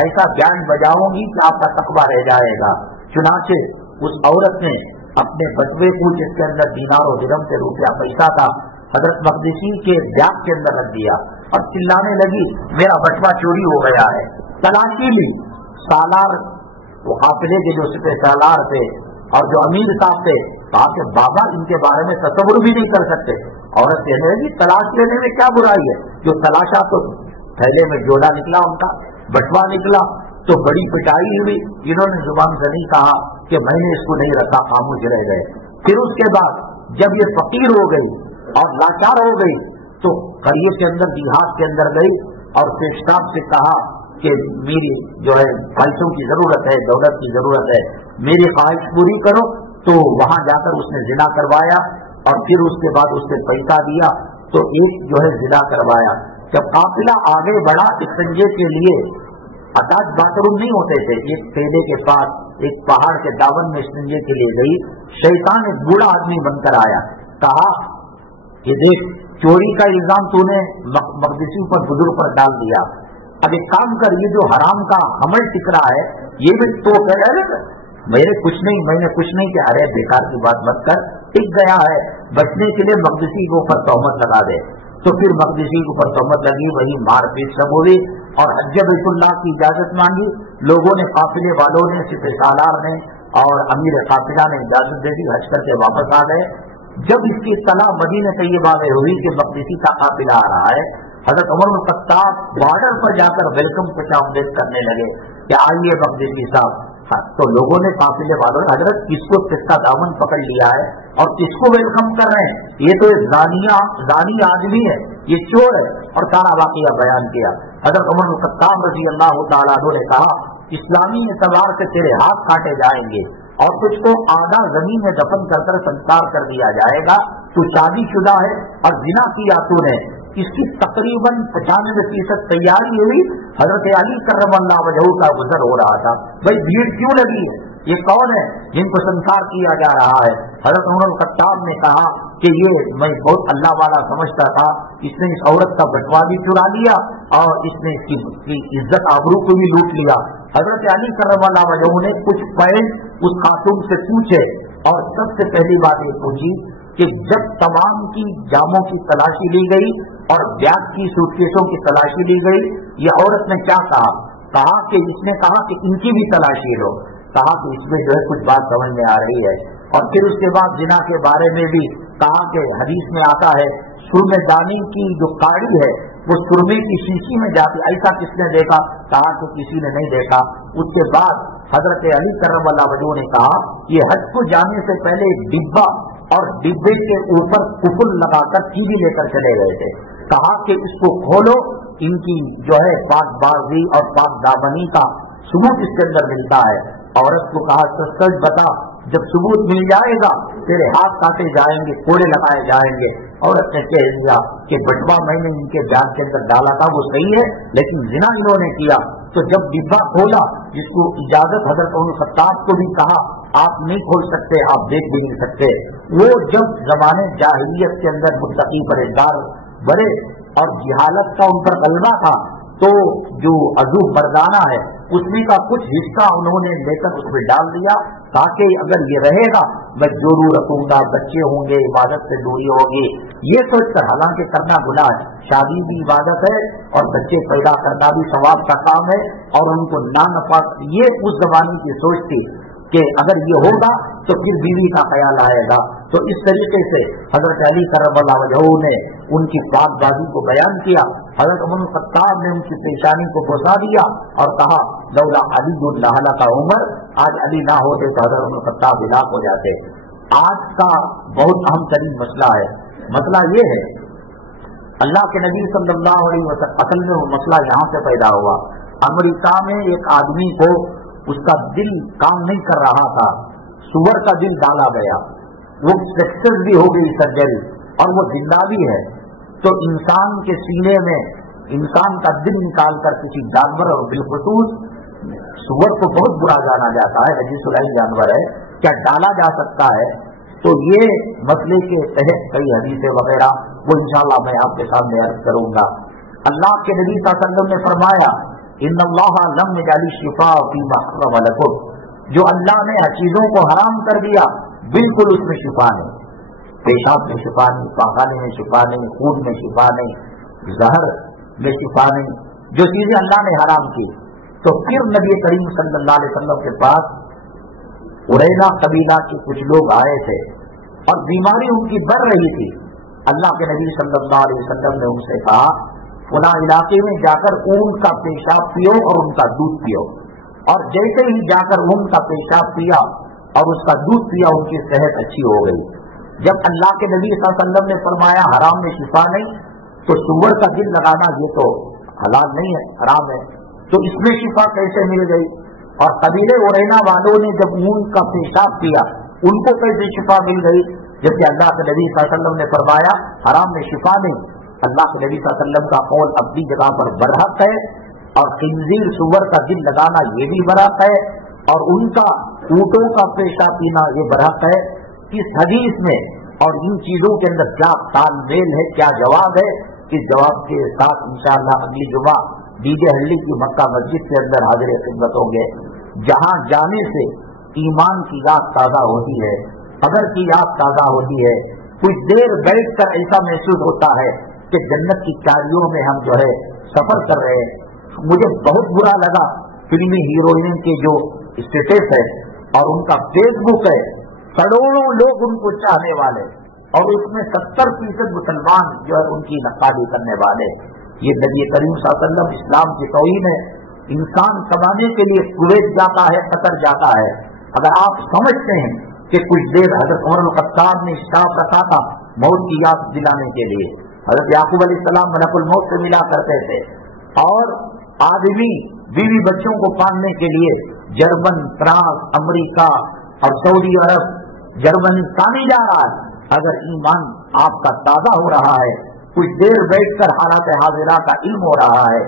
ایسا بیان بجاؤں گی کہ آپ کا تقویٰ رہ جائے گا۔ چنانچہ اس عورت نے اپنے بٹوے کو جس کے اندر دینار و درہم سے روپیہ پیسہ تھا حضرت مقدسی کے بیگ کے اندر رکھ دیا اور چلانے لگی میرا بٹوا چوری ہو گیا ہے۔ تلاشی لی، سالار وہ قافلے کے جو سپہ سالار تھے اور جو امیر صاحب تھے کہا کہ بابا ان کے بارے میں تصور بھی نہیں کر سکتے۔ عورت کہنے لگی تلاش لینے میں کیا برائی ہے، جو تلاشا تو تھیلے میں جوڑا نکلا، ان کا بٹوا نکلا تو بڑی پٹائی ہوئی، انہوں نے زبان سے نہیں کہا کہ میں نے اس کو نہیں رکھا، خاموش رہ گئے۔ پھر اس کے بعد جب یہ فقیر ہو گئی اور لاچار ہو گئی تو قریے کے اندر دیہات کے اندر گئی اور پیشکار سے کہا کہ میری جو ہے پیسوں کی ضرورت ہے، دولت کی ضرورت ہے، میری خواہش پوری کرو۔ تو وہاں جا کر اس نے زنا کروایا اور پھر اس کے بعد اس نے پیسہ دیا تو ایک جو ہے زنا کروایا۔ جب قافلہ آگے بڑھا استنجے کے لیے اٹیچ باتھ روم نہیں ہوتے تھے، ایک پیڑے کے پاس ایک پہاڑ کے دامن میں استنجے کے لیے گئی، شیطان ایک بوڑھا آدمی بن کر آیا، کہا کہ دیکھ چوری کا الزام تو نے مقدسی پر بزرگ پر ڈال دیا، اب ایک کام کر یہ جو حرام کا حمل ٹک رہا ہے یہ بھی تو کہہ رہے نا میں نے کچھ نہیں کہ ارے بیکار کی بات مت کر، ٹک گیا ہے، بچنے کے لیے مقدسی کے اوپر تہمت لگا دے۔ تو پھر مقدسی کے اوپر تہمت لگی، وہی مار پیٹ سب ہوئی اور حج بیت اللہ کی اجازت مانگی۔ لوگوں نے، قافلے والوں نے، سپہ سالار نے اور امیر قافلہ نے اجازت دے دی، حج کر کے واپس آ گئے۔ جب اس کی اطلاع مدینہ طیبہ میں ہوئی کہ مقدسی کا قافلہ آ رہا ہے، حضرت عمر بن خطاب بارڈر پر جا کر ویلکم خوش آمدید کرنے لگے کہ آئیے مقدسی صاحب۔ تو لوگوں نے، قافلے والوں نے، حضرت کس کو کس کا دامن پکڑ لیا ہے اور کس کو ویلکم کر رہے ہیں، یہ تو ایک زانی آدمی ہے، یہ چور ہے، اور سارا واقعہ بیان کیا۔ حضرت عمر بن خطاب رضی اللہ تعالیٰ عنہ نے کہا اسلامی اعتبار سے تیرے ہاتھ کاٹے جائیں گے اور تجھ کو آدھا زمین میں دفن کر کر سنسار کر دیا جائے گا، تو شادی شدہ ہے اور زنا کیا تو نے۔ اس کی تقریباً 95% تیاری ہوئی، حضرت علی کرم اللہ وجہہ کا گزر ہو رہا تھا، بھائی بھیڑ کیوں لگی ہے، یہ کون ہے جن کو سنسار کیا جا رہا ہے؟ حضرت عمر بن خطاب نے کہا کہ یہ میں بہت اللہ والا سمجھتا تھا، اس نے اس عورت کا بٹوا بھی چرا لیا اور اس نے اس کی عزت آبرو کو بھی لوٹ لیا۔ حضرت علی کرم اللہ وجہہ نے کچھ پوائنٹ اس خاتون سے پوچھے اور سب سے پہلی بات یہ پوچھی کہ جب تمام کی جاموں کی تلاشی لی گئی اور بیگ کی سوٹ کیسوں کی تلاشی لی گئی، یہ عورت نے کیا کہا کہ اس نے کہا کہ ان کی بھی تلاشی لو، کہا کہ اس میں جو ہے کچھ بات سمجھ میں آ رہی ہے۔ اور پھر اس کے بعد زنا کے بارے میں بھی کہا کہ حدیث میں آتا ہے سرمے دانی کی جو کاڑی ہے وہ سرمے کی شیشی میں جاتی، ایسا کس نے دیکھا؟ کہا کہ کسی نے نہیں دیکھا۔ اس کے بعد حضرت علی کرم اللہ وجہہ نے کہا یہ حج کو جانے سے پہلے ایک ڈبہ اور ڈبے کے اوپر کفل لگا کر چیزیں لے کر چلے گئے تھے، کہا کہ اس کو کھولو، ان کی جو ہے پاک بازی اور پاک دامنی کا ثبوت اس کے اندر ملتا ہے۔ عورت کو کہا سچ بتا، جب ثبوت مل جائے گا تیرے ہاتھ کاٹے جائیں گے، کوڑے لگائے جائیں گے۔ عورت نے کہہ دیا کہ بٹوا میں نے ان کے بیگ کے اندر ڈالا تھا وہ صحیح ہے لیکن زنا انہوں نے کیا۔ تو جب ڈبہ کھولا، جس کو اجازت حضرت عمر خطاب کو بھی کہا آپ نہیں کھول سکتے، آپ دیکھ بھی نہیں سکتے، وہ جب زمانے جاہلیت کے اندر متقی پرہیزگار بڑے اور جہالت کا ان پر غلبہ تھا تو جو عضو مردانہ ہے اس میں کا کچھ حصہ انہوں نے لے کر اس میں ڈال دیا تاکہ اگر یہ رہے گا میں جورو رکھوں گا، بچے ہوں گے، عبادت سے دوری ہوگی، یہ سوچ کر، حالانکہ کرنا گناہ ہے، شادی بھی عبادت ہے اور بچے پیدا کرنا بھی ثواب کا کام ہے اور ان کو نہ نفع، یہ اس زمانے کی سوچ تھی کہ اگر یہ ہوگا تو پھر بیوی کا خیال آئے گا۔ تو اس طریقے سے حضرت علی کرم اللہ وجہہ نے ان کی پاک بازی کو بیان کیا۔ حضرت عمر خطاب نے ان کی پیشانی کو بوسا دیا اور کہا لولا علی لہلک عمر، آج علی نہ ہوتے تو حضرت عمر خطاب ہلاک ہو جاتے۔ آج کا بہت اہم ترین مسئلہ ہے. مسئلہ یہ ہے اللہ کے نبی صلی اللہ علیہ وسلم، اصل میں وہ مسئلہ یہاں سے پیدا ہوا. امریکہ میں ایک آدمی کو اس کا دل کام نہیں کر رہا تھا، سور کا دل ڈالا گیا، وہ سکسیس بھی ہو گئی سرجری اور وہ زندہ بھی ہے. تو انسان کے سینے میں انسان کا دل نکال کر کسی جانور، اور بالخصوص سور کو بہت برا جانا جاتا ہے، نجس العین جانور ہے، کیا ڈالا جا سکتا ہے؟ تو یہ مسئلے کے تحت کئی حدیثیں وغیرہ وہ انشاءاللہ میں آپ کے سامنے عرض کروں گا. اللہ کے نبی صلی اللہ علیہ وسلم نے فرمایا ان اللہ لم یجعل الشفاء فیما حرم لکم، جو اللہ نے چیزوں کو حرام کر دیا بالکل اس میں شفا نہیں. پیشاب میں شفا نہیں، پاخانے میں شفا نہیں، خون میں شفا نہیں، زہر میں شفا نہیں، جو چیزیں اللہ نے حرام کی. تو پھر نبی کریم صلی اللہ علیہ وسلم کے پاس ارینا قبیلہ کے کچھ لوگ آئے تھے اور بیماری ان کی بڑھ رہی تھی. اللہ کے نبی صلی اللہ علیہ وسلم نے ان سے کہا فلاں علاقے میں جا کر اونٹ کا پیشاب پیو اور ان کا دودھ پیو. اور جیسے ہی جا کر اونٹ کا پیشاب پیا اور اس کا دودھ پیا، ان کی صحت اچھی ہو گئی. جب اللہ کے نبی صلی اللہ علیہ وسلم نے فرمایا حرام میں شفا نہیں، تو سور کا دل لگانا یہ تو حلال نہیں ہے، حرام ہے، تو اس میں شفا کیسے مل گئی؟ اور قبیلے ارینا والوں نے جب اونٹ کا پیشاب پیا، ان کو کیسے شفا مل گئی؟ جبکہ اللہ کے نبی صلی اللہ علیہ وسلم نے فرمایا حرام میں شفا نہیں. اللہ کے نبی صلی اللہ علیہ وسلم کا قول اپنی جگہ پر برحق ہے، اور خنزیر سور کا دل لگانا یہ بھی برحق ہے، اور ان کا اونٹوں کا پیشاب پینا یہ برحق ہے. اس حدیث میں اور ان چیزوں کے اندر کیا تال میل ہے، کیا جواب ہے؟ اس جواب کے ساتھ انشاءاللہ اگلی جمعہ دیگر ہلی کی مکہ مسجد کے اندر حاضر خدمت ہوں گے، جہاں جانے سے ایمان کی یاد تازہ ہوتی ہے، قبر کی یاد تازہ ہوتی ہے. کچھ دیر بیٹھ کر ایسا محسوس ہوتا ہے کہ جنت کی کاریوں میں ہم جو ہے سفر کر رہے ہیں. مجھے بہت برا لگا فلمی ہیروئن کے جو اسٹیٹس ہے اور ان کا فیس بک ہے، کروڑوں لوگ ان کو چاہنے والے، اور اس میں 70% مسلمان جو ہے ان کی نقادی کرنے والے. یہ نبی کریم صلی اللہ علیہ وسلم اسلام کی توہین ہے. انسان کمانے کے لیے کویت جاتا ہے، قطر جاتا ہے. اگر آپ سمجھتے ہیں کہ کچھ دیر حضرت عمر الخطاب نے اسٹاف رکھا تھا موت کی یاد دلانے کے لیے، حضرت یعقوب علیہ السلام ملک الموت سے ملا کرتے تھے، اور آدمی بیوی بچوں کو پالنے کے لیے جرمن، فرانس، امریکہ اور سعودی عرب، جرمنی تانی جا رہا ہے. اگر ایمان آپ کا تازہ ہو رہا ہے، کچھ دیر بیٹھ کر حالات حاضرہ کا علم ہو رہا ہے،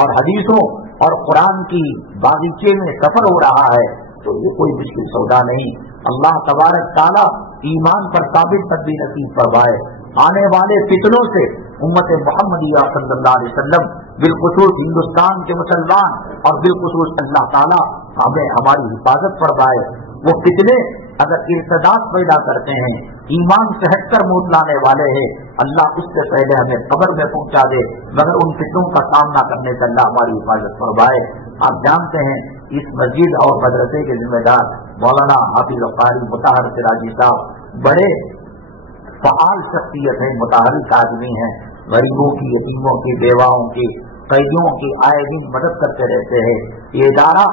اور حدیثوں اور قرآن کی باغیچے میں سفر ہو رہا ہے، تو یہ کوئی مشکل سودا نہیں. اللہ تبارک تعالیٰ ایمان پر ثابت تدبیر نصیب فرمائے. آنے والے فتنوں سے امت محمدیہ صلی اللہ علیہ وسلم، بالخصوص ہندوستان کے مسلمان اور بالخصوص اللہ تعالیٰ ہمیں ہماری حفاظت فرمائے. وہ فتنے اگر ارتداد پیدا کرتے ہیں، ایمان سے ہٹ کر موت لانے والے ہیں، اللہ اس سے پہلے ہمیں قبر میں پہنچا دے، مگر ان فتنوں کا سامنا کرنے سے اللہ ہماری حفاظت فرمائے. آپ جانتے ہیں اس مسجد اور مدرسے کے ذمہ دار مولانا حافظ قاری مطہر سراجی صاحب بڑے فعال شخصیت ہیں، متحرک آدمی ہیں، غریبوں کی، یتیموں کی، بیواؤں کی، قیدیوں کی آئے دن مدد کرتے رہتے ہیں. یہ ادارہ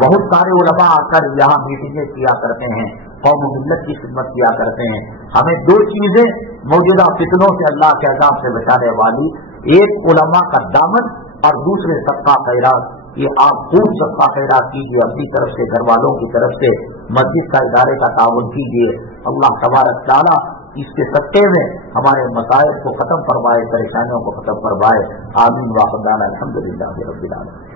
بہت سارے علماء آ کر یہاں میٹنگیں کیا کرتے ہیں، قوم و ملت کی خدمت کیا کرتے ہیں. ہمیں دو چیزیں موجودہ فتنوں سے اللہ کے عذاب سے بچانے والی، ایک علماء کا دامن اور دوسرے صدقہ خیرات. یہ آپ خوب صدقہ خیرات کیجیے، اپنی طرف سے، گھر والوں کی طرف سے، مسجد کا ادارے کا تعاون کیجیے. اللہ تبارک تعالیٰ اس کے صدقے میں ہمارے مسائل کو ختم فرمائے، پریشانیوں کو ختم فرمائے. آمین. واخر دعوانا الحمدللہ رب العالمین.